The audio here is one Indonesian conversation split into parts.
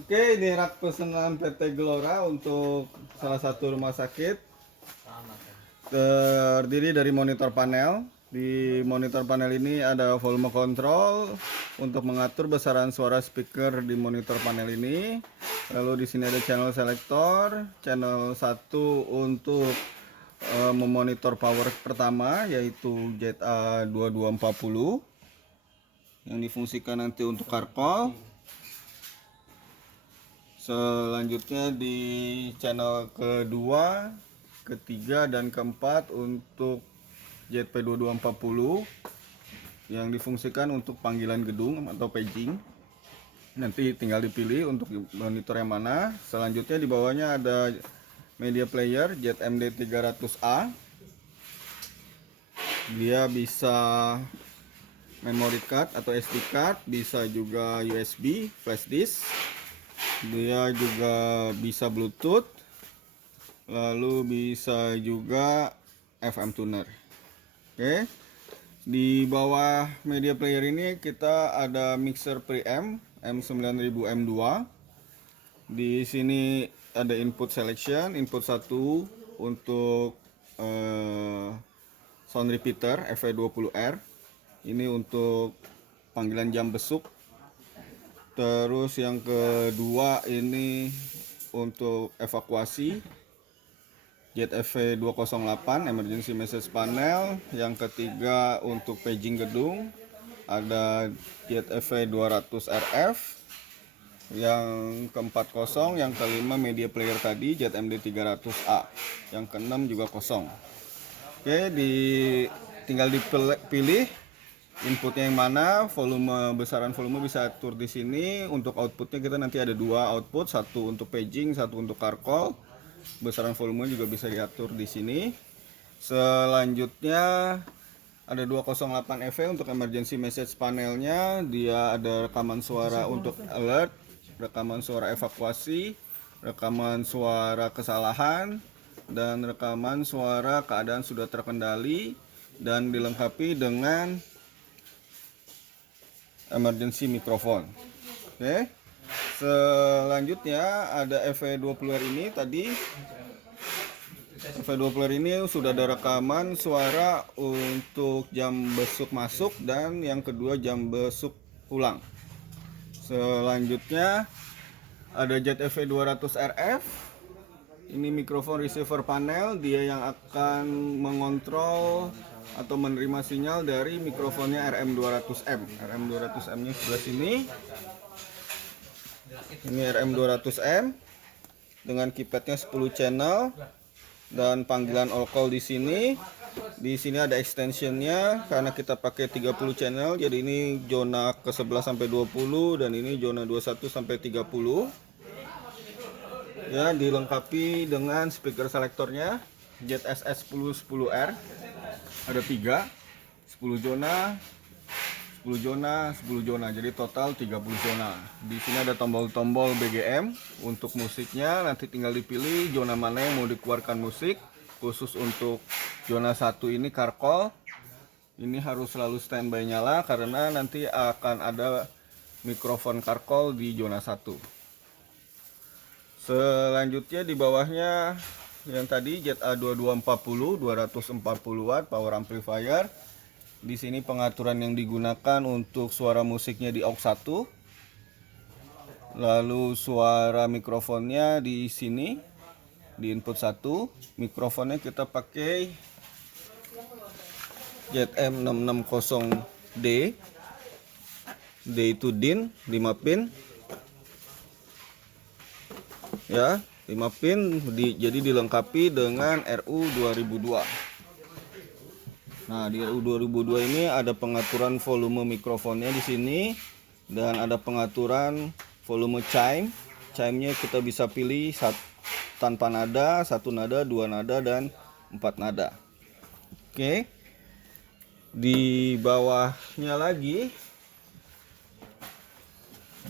Oke, ini rak pesanan PT Gelora untuk salah satu rumah sakit. Terdiri dari monitor panel. Di monitor panel ini ada volume control untuk mengatur besaran suara speaker di monitor panel ini. Lalu di sini ada channel selector, channel 1 untuk memonitor power pertama yaitu ZA2240 yang difungsikan nanti untuk carcall. Selanjutnya di channel kedua, ketiga, dan keempat untuk ZP2240 yang difungsikan untuk panggilan gedung atau paging. Nanti tinggal dipilih untuk monitor yang mana. Selanjutnya di bawahnya ada media player ZMD 300A. Dia bisa memory card atau SD card, bisa juga USB, flash disk. Dia juga bisa Bluetooth, lalu bisa juga FM tuner. Oke, di bawah media player ini kita ada mixer preamp M9000 M2. Di sini ada input selection, input 1 untuk sound repeater FE20R. Ini untuk panggilan jam besuk. Terus yang kedua ini untuk evakuasi ZFV208 emergency message panel. Yang ketiga untuk paging gedung ada ZFV200RF. Yang keempat kosong, yang kelima media player tadi ZMD 300A. Yang keenam juga kosong. Oke, tinggal dipilih inputnya yang mana, besaran volume bisa atur di sini. Untuk outputnya kita nanti ada dua output, satu untuk paging, satu untuk carcall. Besaran volume juga bisa diatur di sini. Selanjutnya ada 208 EV untuk emergency message panelnya. Dia ada rekaman suara untuk alert, rekaman suara evakuasi, rekaman suara kesalahan, dan rekaman suara keadaan sudah terkendali, dan dilengkapi dengan emergency microphone. Oke. Selanjutnya ada FE20R ini tadi. FE20R ini sudah ada rekaman suara untuk jam besuk masuk dan yang kedua jam besuk pulang. Selanjutnya ada ZFV200RF. Ini mikrofon receiver panel, dia yang akan mengontrol atau menerima sinyal dari mikrofonnya RM200M. RM200M-nya sebelah sini. Ini RM200M dengan keypadnya 10 channel dan panggilan all call di sini. Di sini ada extensionnya karena kita pakai 30 channel, jadi ini zona ke 11 sampai 20 dan ini zona 21 sampai 30. Ya, dilengkapi dengan speaker selektornya ZSS 1010R. Ada 3, 10 zona, 10 zona, 10 zona. Jadi total 30 zona. Di sini ada tombol-tombol BGM untuk musiknya. Nanti tinggal dipilih zona mana yang mau dikeluarkan musik. Khusus untuk zona 1 ini carcall. Ini harus selalu standby nyala karena nanti akan ada mikrofon carcall di zona 1. Selanjutnya di bawahnya yang tadi ZA2240 240 watt power amplifier. Di sini pengaturan yang digunakan untuk suara musiknya di aux 1. Lalu suara mikrofonnya di sini di input 1. Mikrofonnya kita pakai ZM660D. D itu DIN 5 pin. Ya, 5 pin jadi dilengkapi dengan RU 2002. Nah, di RU 2002 ini ada pengaturan volume mikrofonnya di sini dan ada pengaturan volume chime. Chime-nya kita bisa pilih tanpa nada, 1 nada, 2 nada, dan 4 nada. Oke. Di bawahnya lagi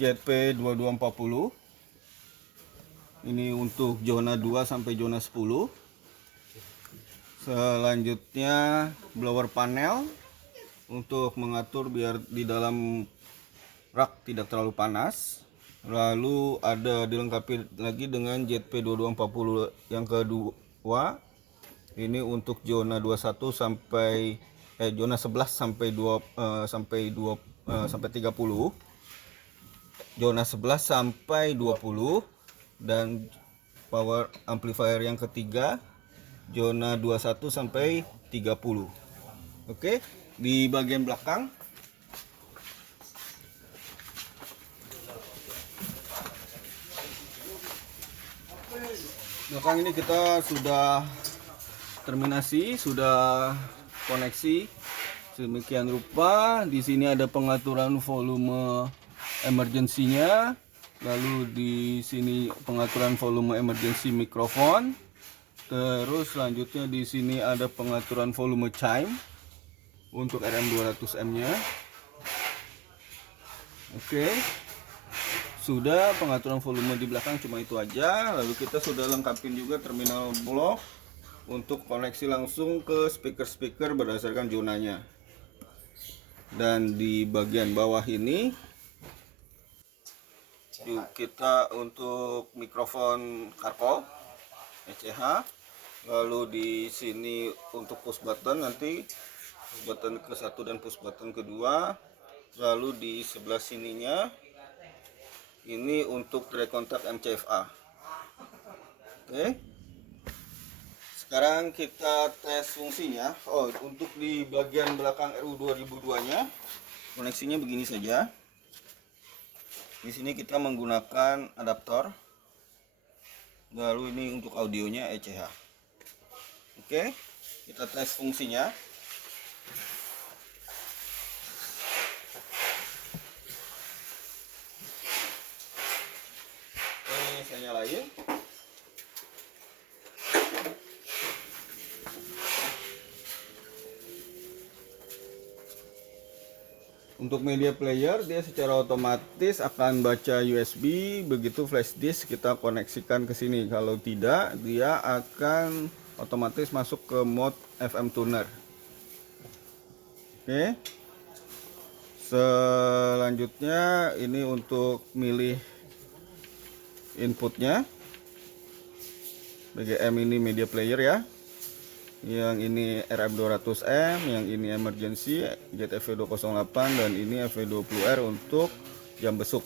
ZP2240. Ini untuk zona 2 sampai zona 10. Selanjutnya blower panel untuk mengatur biar di dalam rak tidak terlalu panas. Lalu ada dilengkapi lagi dengan ZP2240 yang kedua. Ini untuk zona 21 sampai zona 11 sampai 30. Zona 11 sampai 20 dan power amplifier yang ketiga zona 21 sampai 30. Oke, di bagian belakang ini kita sudah terminasi, sudah koneksi sedemikian rupa. Di sini ada pengaturan volume emergensinya, lalu di sini pengaturan volume emergency mikrofon. Terus selanjutnya di sini ada pengaturan volume chime untuk RM200M-nya. Oke. Sudah pengaturan volume di belakang cuma itu aja. Lalu kita sudah lengkapin juga terminal blok untuk koneksi langsung ke speaker-speaker berdasarkan zonanya. Dan di bagian bawah ini kita untuk mikrofon Carcol ECH. Lalu di sini untuk push button, nanti push button ke-1 dan push button kedua. Lalu di sebelah sininya ini untuk direct contact MCFA. Oke. Sekarang kita tes fungsinya. Untuk di bagian belakang RU2002-nya koneksinya begini saja. Di sini kita menggunakan adaptor. Lalu ini untuk audionya ECH. Oke, kita tes fungsinya. Ini saya nyalain. Untuk media player dia secara otomatis akan baca USB, begitu flash disk kita koneksikan ke sini. Kalau tidak, dia akan otomatis masuk ke mode FM tuner. Oke. Selanjutnya ini untuk milih inputnya. BGM ini media player ya. Yang ini RM200M, yang ini emergency ZFV208, dan ini FV20R untuk jam besuk.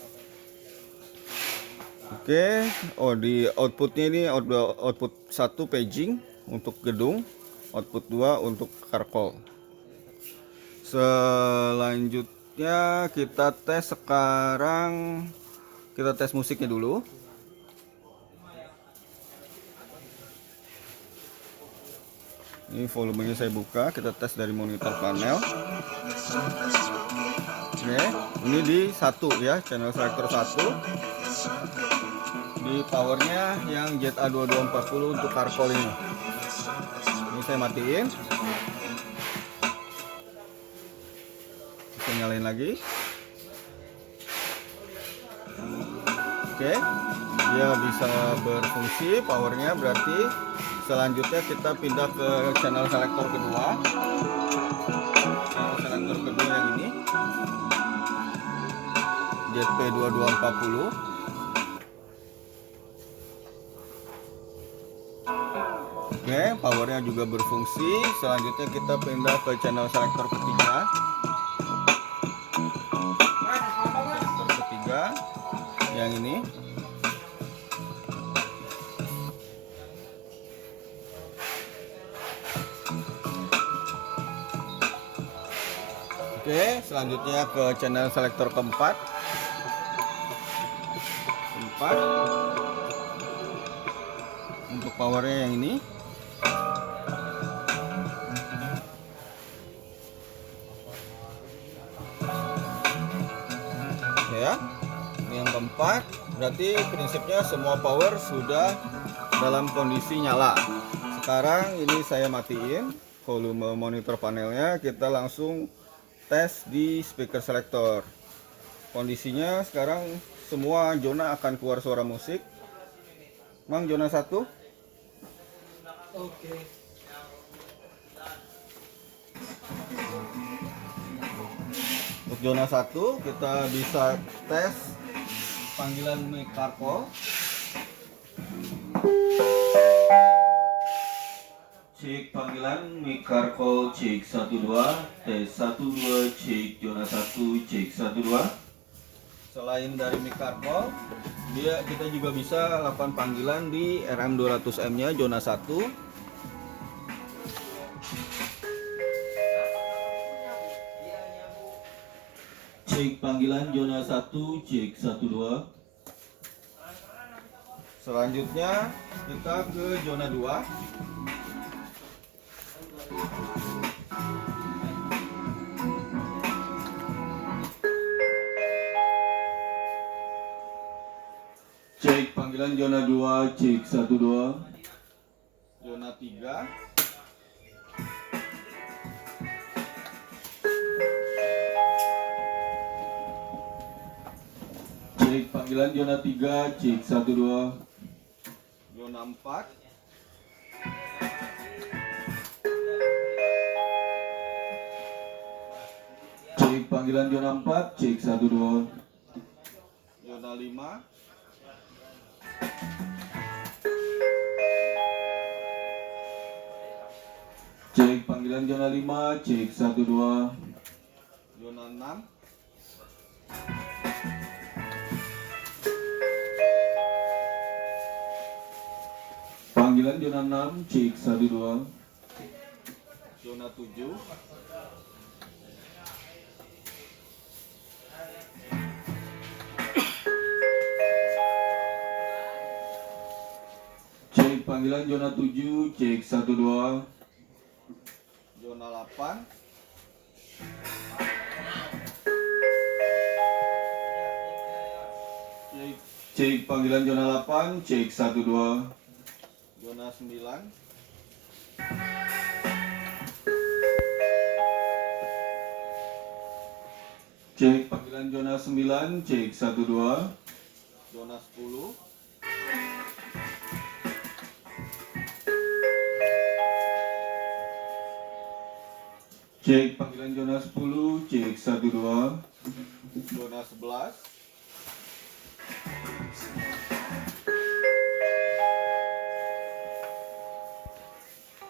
Oke, di outputnya ini output 1 paging untuk gedung, output 2 untuk Carcol. Selanjutnya kita tes sekarang, kita tes musiknya dulu. Ini volumenya saya buka, kita tes dari monitor panel. Oke, ini di 1 ya, channel selector 1. Di powernya yang ZA2240 untuk Carcol ini. Ini saya matiin. Saya nyalain lagi. Oke, dia bisa berfungsi powernya, berarti selanjutnya kita pindah ke channel selector kedua. Channel selector kedua yang ini ZP2240. Oke, powernya juga berfungsi. Selanjutnya kita pindah ke channel selector ketiga. Selector ketiga yang ini. Oke, selanjutnya ke channel selector keempat. Untuk powernya yang ini. Oke ya, ini yang keempat. Berarti prinsipnya semua power sudah dalam kondisi nyala. Sekarang ini saya matiin volume monitor panelnya. Kita langsung tes di speaker selector. Kondisinya sekarang semua zona akan keluar suara musik. Mang, zona 1. Oke. Untuk zona 1 kita bisa tes panggilan mic carpol. Cek panggilan mic carpol, cek 12, tes 12, cek zona 1, cek 12. Selain dari mic carpol, kita juga bisa lakukan panggilan di RM200M nya zona 1. Cek panggilan zona 1, cek 12. Selanjutnya kita ke zona 2. Cek panggilan zona 2, cek 12. Zona 3. Cek panggilan zona 3, cek 12. Zona 4. Cek panggilan zona 4, cek 12. Zona 5. Cek panggilan zona 5, cek 12. Zona 6. Panggilan zona 6, cek 12. Zona 7. Cek panggilan zona 7, cek 12. Zona 8. Cek panggilan zona 8, cek 12. Zona 9. Cek panggilan zona 9, cek 12. Zona 10. Cek panggilan zona 10, cek 12. Zona 11.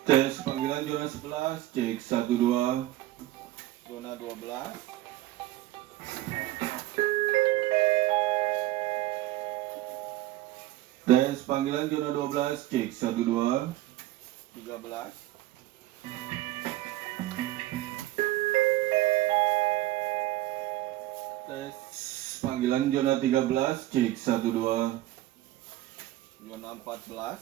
Tes panggilan zona 11, cek 12. Zona 12. Tes panggilan zona 12, cek 12. 13. Tes panggilan zona 13, cek 12. Zona 14.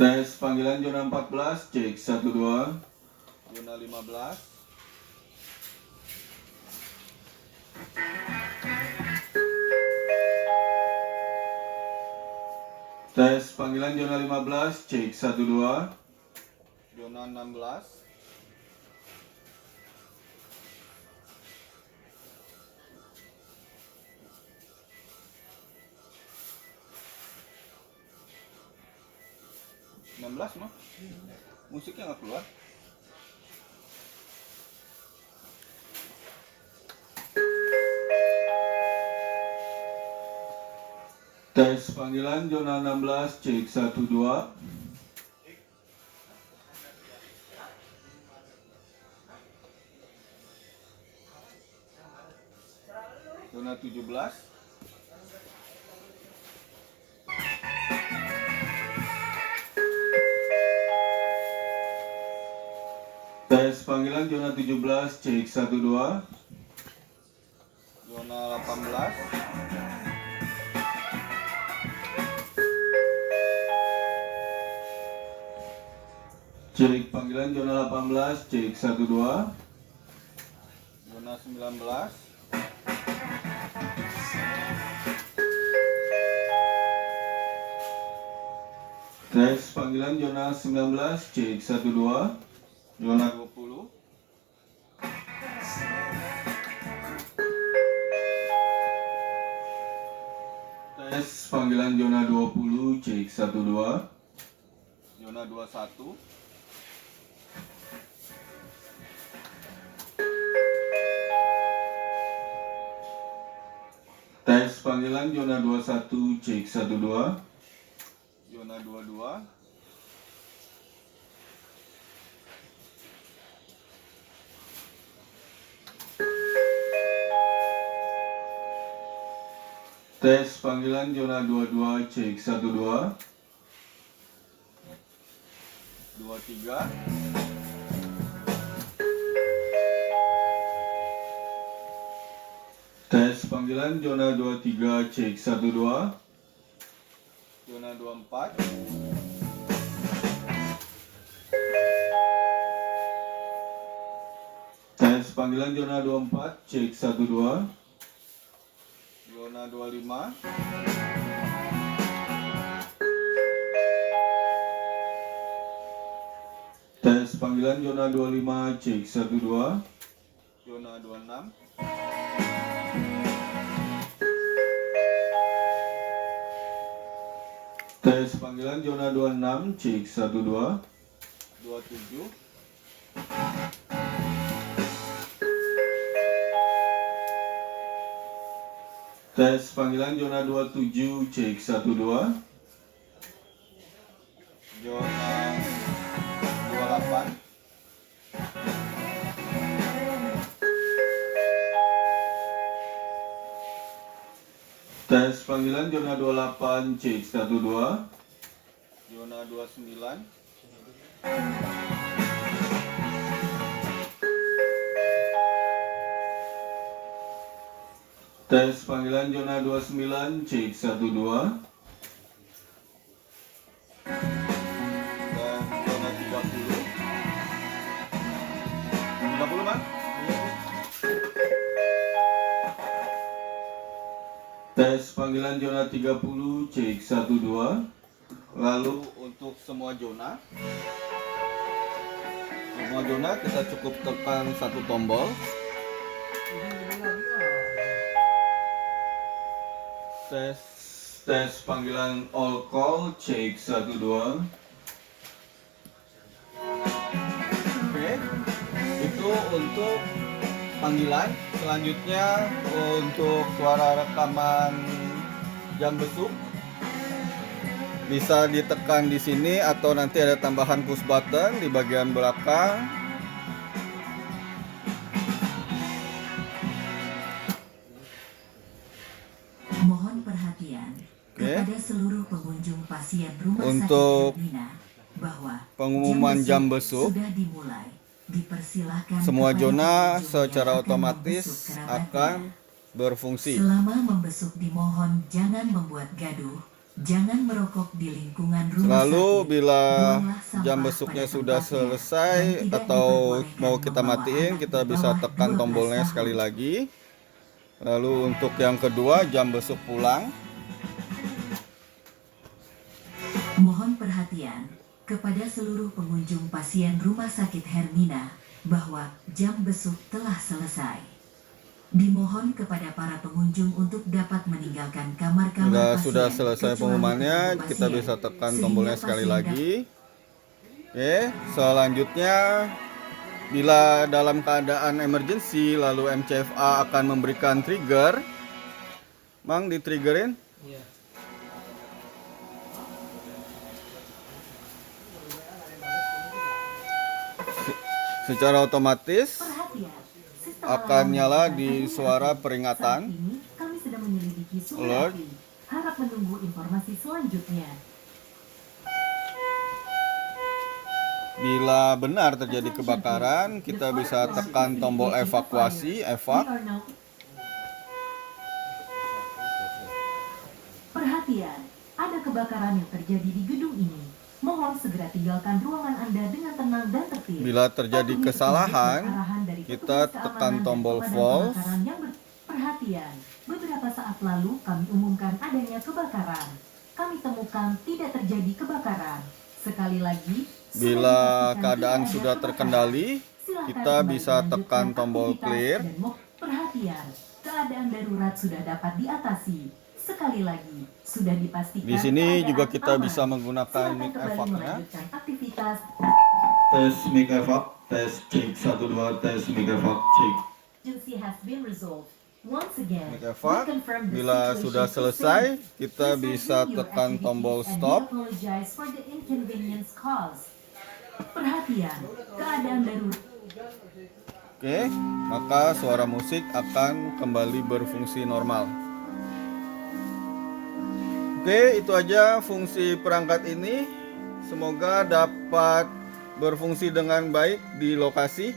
Tes panggilan zona 14, cek 12. Zona 15. Tes panggilan zona 15, cek 12. Zona 16. Mah musiknya nggak keluar. Tes panggilan zona 16, cek 12. Zona 17. Tes panggilan zona 17, cek 12. Zona 18. Cek panggilan zona 18, cek 12. Zona 19. Tes panggilan zona 19, cek 12. Zona 20. Tes panggilan zona 20, cek 12. Zona 21. panggilan zona 21 cek 12. Zona 22. Tes panggilan zona 22 cek 12. 23. Tes panggilan zona 23 cek 12. Zona 24. Tes panggilan zona 24 cek 12. Zona 25. Tes panggilan zona 25 cek 12. Zona 26. Tes panggilan zona 26 cek 12. 27. Tes panggilan zona 27 cek 12. Zona 28. Tes panggilan zona 28 cek 12. Zona 29. Tes panggilan zona 29 cek 12. Dan zona 30. 30 Bang? Tes panggilan zona 30 cek 12. Lalu untuk semua zona kita cukup tekan satu tombol. Tes panggilan all call cek 12. Oke, itu untuk panggilan. Selanjutnya untuk suara rekaman jam besuk bisa ditekan di sini atau nanti ada tambahan push button di bagian belakang. Mohon perhatian kepada seluruh pengunjung pasien rumah Untuk sakit Hermina bahwa pengumuman jam besuk sudah dimulai. Dipersilahkan semua kepada zona pengunjung secara yang otomatis membesuk kerabatnya. akan berfungsi. Selama membesuk dimohon jangan membuat gaduh, jangan merokok di lingkungan rumah Lalu sakit. bila Buanglah sampah jam besuknya pada sudah tempatnya, selesai dan tidak atau diperbolehkan mau kita membawa matiin, anak kita di bisa bawah tekan 12 tombolnya tahun. sekali lagi. Lalu untuk yang kedua, jam besuk pulang. Mohon perhatian kepada seluruh pengunjung pasien rumah sakit Hermina bahwa jam besuk telah selesai. Dimohon kepada para pengunjung untuk dapat meninggalkan kamar-kamar Bila pasien. sudah selesai kecuali pengumumannya, penunggu kita pasien, bisa tekan sehingga tombolnya sekali pasien lagi. Oke, selanjutnya bila dalam keadaan emergency lalu MCFA akan memberikan trigger. Mang, di-triggerin? Iya. Secara otomatis Perhatian, sistem akan alarm nyala menunjukkan di adanya suara api. peringatan. Saat ini kami sedang menyelidiki sumber Alert. api. Harap menunggu informasi selanjutnya. Bila benar terjadi kebakaran, kita bisa tekan tombol evakuasi, evak. Perhatian, ada kebakaran yang terjadi di gedung ini. Mohon segera tinggalkan ruangan Anda dengan tenang dan tertib. Bila terjadi Patuhi kesalahan, petunjuk dan arahan dari kita petugas tekan keamanan dan tombol pemadam false. kebakaran yang Perhatian, beberapa saat lalu kami umumkan adanya kebakaran. Kami temukan tidak terjadi kebakaran. Sekali lagi, Bila dipastikan keadaan tidak ada sudah kebakaran. terkendali, Silakan kita kembali bisa melanjutkan tekan tombol aktivitas clear. dan perhatian, keadaan darurat sudah dapat diatasi. Sekali lagi, sudah dipastikan Di sini keadaan juga kita aman. bisa menggunakan Silakan mic kembali evaknya. melanjutkan aktivitas. Tes mic evak, tes cek 12, tes mic evak cek. Emergency has been resolved. Once again, Mic Eva. we confirm the Bila situation sudah is selesai, safe. kita Please bisa resume your tekan activities tombol and we stop. apologize for the inconvenience caused. Perhatian, keadaan darurat. Oke, maka suara musik akan kembali berfungsi normal. Oke, itu aja fungsi perangkat ini. Semoga dapat berfungsi dengan baik di lokasi.